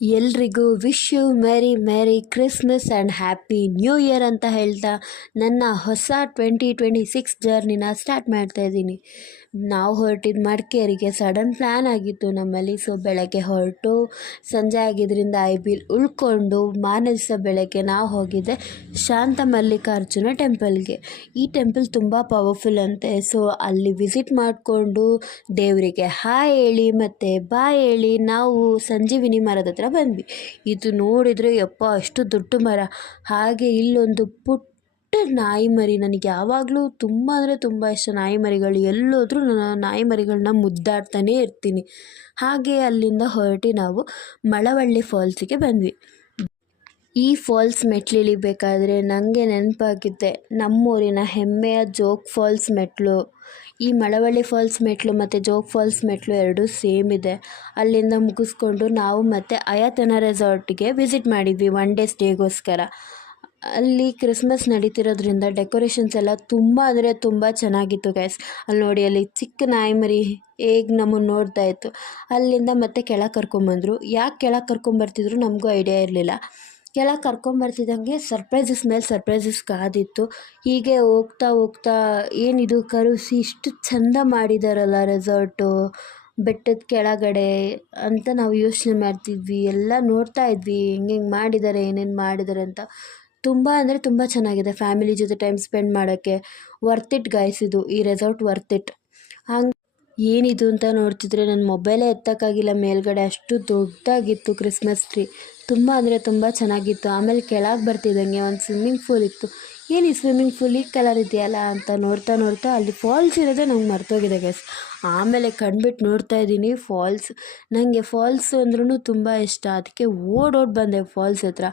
ಎಲ್ರಿಗೂ wish you merry Christmas and happy new year ಅಂತ ಹೇಳ್ತಾ ನನ್ನ ಹೊಸ 2026 ಜರ್ನಿನ ಸ್ಟಾರ್ಟ್ ಮಾಡ್ತಾಯಿದ್ದೀನಿ. ನಾವು ಹೊರಟಿದ್ದು ಮಡಿಕೇರಿಗೆ. ಸಡನ್ ಪ್ಲ್ಯಾನ್ ಆಗಿತ್ತು ನಮ್ಮಲ್ಲಿ. ಸೊ ಬೆಳಗ್ಗೆ ಹೊರಟು ಸಂಜೆ ಆಗಿದ್ದರಿಂದ ಐಬಿಲ್ ಉಳ್ಕೊಂಡು ಮಾರನೇ ದಿವಸ ಬೆಳಗ್ಗೆ ನಾವು ಹೋಗಿದ್ದೆ ಶಾಂತ ಮಲ್ಲಿಕಾರ್ಜುನ ಟೆಂಪಲ್ಗೆ. ಈ ಟೆಂಪಲ್ ತುಂಬ ಪವರ್ಫುಲ್ ಅಂತೆ. ಸೊ ಅಲ್ಲಿ ವಿಸಿಟ್ ಮಾಡಿಕೊಂಡು ದೇವರಿಗೆ ಹಾಯ್ ಹೇಳಿ ಮತ್ತು ಬಾಯ್ ಹೇಳಿ ನಾವು ಸಂಜೀವಿನಿ ಮರದ ಹತ್ರ ಬಂದ್ವಿ. ಇದು ನೋಡಿದರೆ ಯಪ್ಪ ಅಷ್ಟು ದೊಡ್ಡ ಮರ. ಹಾಗೆ ಇಲ್ಲೊಂದು ಪುಟ್ಟ ನಾಯಿ ಮರಿ. ನನಗೆ ಯಾವಾಗಲೂ ತುಂಬ ಅಂದರೆ ತುಂಬ ಇಷ್ಟ ನಾಯಿ ಮರಿಗಳು. ಎಲ್ಲೋದ್ರೂ ನಾನು ನಾಯಿ ಮರಿಗಳನ್ನ ಮುದ್ದಾಡ್ತಾನೇ ಇರ್ತೀನಿ. ಹಾಗೆ ಅಲ್ಲಿಂದ ಹೊರಟಿ ನಾವು ಮಳವಳ್ಳಿ ಫಾಲ್ಸಿಗೆ ಬಂದ್ವಿ. ಈ ಫಾಲ್ಸ್ ಮೆಟ್ಲಿಳಿಬೇಕಾದ್ರೆ ನನಗೆ ನೆನಪಾಗುತ್ತೆ ನಮ್ಮೂರಿನ ಹೆಮ್ಮೆಯ ಜೋಗ್ ಫಾಲ್ಸ್ ಮೆಟ್ಲು. ಈ ಮಳವಳ್ಳಿ ಫಾಲ್ಸ್ ಮೆಟ್ಲು ಮತ್ತು ಜೋಗ್ ಫಾಲ್ಸ್ ಮೆಟ್ಲು ಎರಡೂ ಸೇಮ್ ಇದೆ. ಅಲ್ಲಿಂದ ಮುಗಿಸ್ಕೊಂಡು ನಾವು ಮತ್ತು ಅಯಾತನ ರೆಸಾರ್ಟ್ಗೆ ವಿಸಿಟ್ ಮಾಡಿದ್ವಿ 1 ಡೇ ಸ್ಟೇಗೋಸ್ಕರ. ಅಲ್ಲಿ ಕ್ರಿಸ್ಮಸ್ ನಡೀತಿರೋದ್ರಿಂದ ಡೆಕೋರೇಷನ್ಸ್ ಎಲ್ಲ ತುಂಬ ಅಂದರೆ ತುಂಬ ಚೆನ್ನಾಗಿತ್ತು ಗೈಸ್. ಅಲ್ಲಿ ನೋಡಿ, ಅಲ್ಲಿ ಚಿಕ್ಕ ನಾಯಿ ಮರಿ ಹೇಗೆ ನಮ್ಮನ್ನು ನೋಡ್ತಾ ಇತ್ತು. ಅಲ್ಲಿಂದ ಮತ್ತೆ ಕೆಳಗೆ ಕರ್ಕೊಂಬಂದರು. ಯಾಕೆ ಕೆಳಗೆ ಕರ್ಕೊಂಬರ್ತಿದ್ರು ನಮಗೂ ಐಡಿಯಾ ಇರಲಿಲ್ಲ. ಕೆಳಗೆ ಕರ್ಕೊಂಬರ್ತಿದ್ದಂಗೆ ಸರ್ಪ್ರೈಸಸ್ ಮೇಲೆ ಸರ್ಪ್ರೈಸಸ್ ಕಾದಿತ್ತು. ಹೀಗೆ ಹೋಗ್ತಾ ಹೋಗ್ತಾ ಏನಿದು ಕರುಸಿ ಇಷ್ಟು ಚೆಂದ ಮಾಡಿದಾರಲ್ಲ ರೆಸಾರ್ಟು ಬೆಟ್ಟದ ಕೆಳಗಡೆ ಅಂತ ನಾವು ಯೋಚನೆ ಮಾಡ್ತಿದ್ವಿ. ಎಲ್ಲ ನೋಡ್ತಾ ಇದ್ವಿ ಹೆಂಗೆ ಮಾಡಿದ್ದಾರೆ, ಏನೇನು ಮಾಡಿದ್ದಾರೆ ಅಂತ. ತುಂಬ ಅಂದರೆ ತುಂಬ ಚೆನ್ನಾಗಿದೆ. ಫ್ಯಾಮಿಲಿ ಜೊತೆ ಟೈಮ್ ಸ್ಪೆಂಡ್ ಮಾಡೋಕ್ಕೆ ವರ್ತ್ ಇಟ್ ಗೈಸ್. ಈ ರೆಸಾರ್ಟ್ ವರ್ತ್ ಇಟ್. ಹಂಗೆ ಏನಿದು ಅಂತ ನೋಡ್ತಿದ್ರೆ ನನ್ನ ಮೊಬೈಲೇ ಎತ್ತಕ್ಕಾಗಿಲ್ಲ. ಮೇಲ್ಗಡೆ ಅಷ್ಟು ದೊಡ್ಡದಾಗಿತ್ತು ಕ್ರಿಸ್ಮಸ್ ಟ್ರೀ. ತುಂಬ ಅಂದರೆ ತುಂಬ ಚೆನ್ನಾಗಿತ್ತು. ಆಮೇಲೆ ಕೆಳಗೆ ಬರ್ತಿದ್ದಂಗೆ ಒಂದು ಸ್ವಿಮ್ಮಿಂಗ್ ಫೂಲ್ ಇತ್ತು. ಏನು ಈ ಸ್ವಿಮ್ಮಿಂಗ್ ಫೂಲ್ ಈ ಕಲರ್ ಇದೆಯಲ್ಲ ಅಂತ ನೋಡ್ತಾ ನೋಡ್ತಾ ಅಲ್ಲಿ ಫಾಲ್ಸ್ ಇರೋದೇ ನಂಗೆ ಮರ್ತೋಗಿದೆ ಗೈಸ್. ಆಮೇಲೆ ಕಣ್ಬಿಟ್ಟು ನೋಡ್ತಾ ಇದ್ದೀನಿ ಫಾಲ್ಸ್. ನನಗೆ ಫಾಲ್ಸು ಅಂದ್ರೂ ತುಂಬ ಇಷ್ಟ. ಅದಕ್ಕೆ ಓಡೋಡಿ ಬಂದೆ ಫಾಲ್ಸ್ ಹತ್ರ.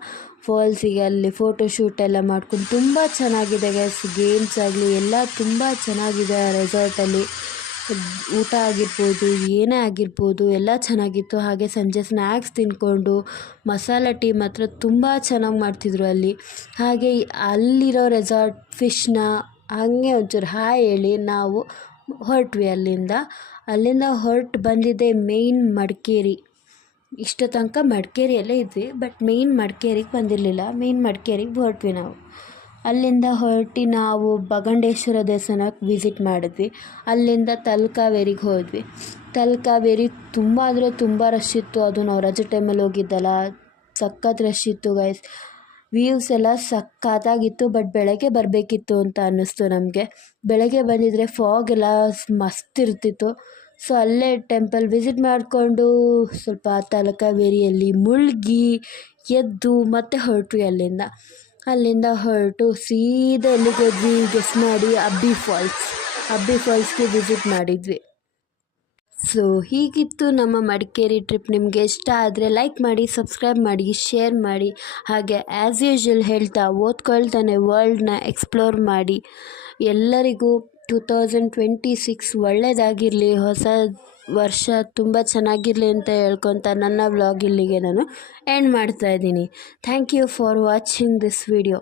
ಫಾಲ್ಸಿಗೆ ಅಲ್ಲಿ ಫೋಟೋ ಶೂಟ್ ಎಲ್ಲ ಮಾಡ್ಕೊಂಡು ತುಂಬ ಚೆನ್ನಾಗಿದೆ ಗೈಸ್. ಗೇಮ್ಸ್ ಆಗಲಿ ಎಲ್ಲ ತುಂಬ ಚೆನ್ನಾಗಿದೆ ಆ ರೆಸಾರ್ಟಲ್ಲಿ. ಊಟ ಆಗಿರ್ಬೋದು, ಏನೇ ಆಗಿರ್ಬೋದು ಎಲ್ಲ ಚೆನ್ನಾಗಿತ್ತು. ಹಾಗೆ ಸಂಜೆ ಸ್ನ್ಯಾಕ್ಸ್ ತಿಂದ್ಕೊಂಡು ಮಸಾಲ ಟೀ ಮಾತ್ರ ತುಂಬ ಚೆನ್ನಾಗಿ ಮಾಡ್ತಿದ್ರು ಅಲ್ಲಿ. ಹಾಗೆ ಅಲ್ಲಿರೋ ರೆಸಾರ್ಟ್ ಫಿಶ್ನ ಹಾಗೆ ಒಂಚೂರು ಹಾಯ್ ಹೇಳಿ ನಾವು ಹೊರಟ್ವಿ ಅಲ್ಲಿಂದ ಹೊರಟು ಬಂದಿದ್ದೆ ಮೇಯ್ನ್ ಮಡಿಕೇರಿ. ಇಷ್ಟು ತನಕ ಮಡಿಕೇರಿಯಲ್ಲೇ ಇದ್ವಿ, ಬಟ್ ಮೇಯ್ನ್ ಮಡಿಕೇರಿಗೆ ಬಂದಿರಲಿಲ್ಲ. ಮೇಯ್ನ್ ಮಡಿಕೇರಿಗೆ ಹೊರಟ್ವಿ ನಾವು. ಅಲ್ಲಿಂದ ಹೊರಟು ನಾವು ಬಗಂಡೇಶ್ವರ ದೇವಸ್ಥಾನಕ್ಕೆ ವಿಸಿಟ್ ಮಾಡಿದ್ವಿ. ಅಲ್ಲಿಂದ ತಲಕಾವೇರಿಗೆ ಹೋದ್ವಿ. ತಲಕಾವೇರಿ ತುಂಬ ಅಂದರೆ ತುಂಬ ರಶ್ ಇತ್ತು. ಅದು ನಾವು ರಜೆ ಟೈಮಲ್ಲಿ ಹೋಗಿದ್ದಲ್ಲ, ಸಖತ್ ರಶ್ ಇತ್ತು ಗೈಸ್. ವ್ಯೂಸ್ ಎಲ್ಲ ಸಖತ್ತಾಗಿತ್ತು. ಬಟ್ ಬೆಳಗ್ಗೆ ಬರಬೇಕಿತ್ತು ಅಂತ ಅನ್ನಿಸ್ತು ನಮಗೆ. ಬೆಳಗ್ಗೆ ಬಂದಿದ್ದರೆ ಫಾಗ್ ಎಲ್ಲ ಮಸ್ತ್ ಇರ್ತಿತ್ತು. ಸೊ ಅಲ್ಲೇ ಟೆಂಪಲ್ ವಿಸಿಟ್ ಮಾಡಿಕೊಂಡು ಸ್ವಲ್ಪ ತಲಕಾವೇರಿಯಲ್ಲಿ ಮುಳುಗಿ ಎದ್ದು ಮತ್ತೆ ಹೊರಟ್ವಿ ಅಲ್ಲಿಂದ ಹೊರಟು ಸೀದಾ ಎಲ್ಲಿಗೆ ಹೋದ್ವಿ ಗೆಸ್ ಮಾಡಿ, ಅಬ್ಬಿ ಫಾಲ್ಸ್ಗೆ ವಿಸಿಟ್ ಮಾಡಿದ್ವಿ. ಸೊ ಹೀಗಿತ್ತು ನಮ್ಮ ಮಡಿಕೇರಿ ಟ್ರಿಪ್. ನಿಮಗೆ ಇಷ್ಟ ಆದರೆ ಲೈಕ್ ಮಾಡಿ, ಸಬ್ಸ್ಕ್ರೈಬ್ ಮಾಡಿ, ಶೇರ್ ಮಾಡಿ. ಹಾಗೆ ಆ್ಯಸ್ ಯೂಶ್ವಲ್ ಹೇಳ್ತಾ ಓದ್ಕೊಳ್ತಾನೆ ವರ್ಲ್ಡ್ನ ಎಕ್ಸ್ಪ್ಲೋರ್ ಮಾಡಿ. ಎಲ್ಲರಿಗೂ 2026 ಒಳ್ಳೆಯದಾಗಿರಲಿ, ಹೊಸ ವರ್ಷ ತುಂಬ ಚೆನ್ನಾಗಿರಲಿ ಅಂತ ಹೇಳ್ಕೊತ ನನ್ನ ವ್ಲಾಗ್ ಇಲ್ಲಿಗೆ ನಾನು ಎಂಡ್ ಮಾಡ್ತಾಯಿದ್ದೀನಿ. Thank you for watching this video.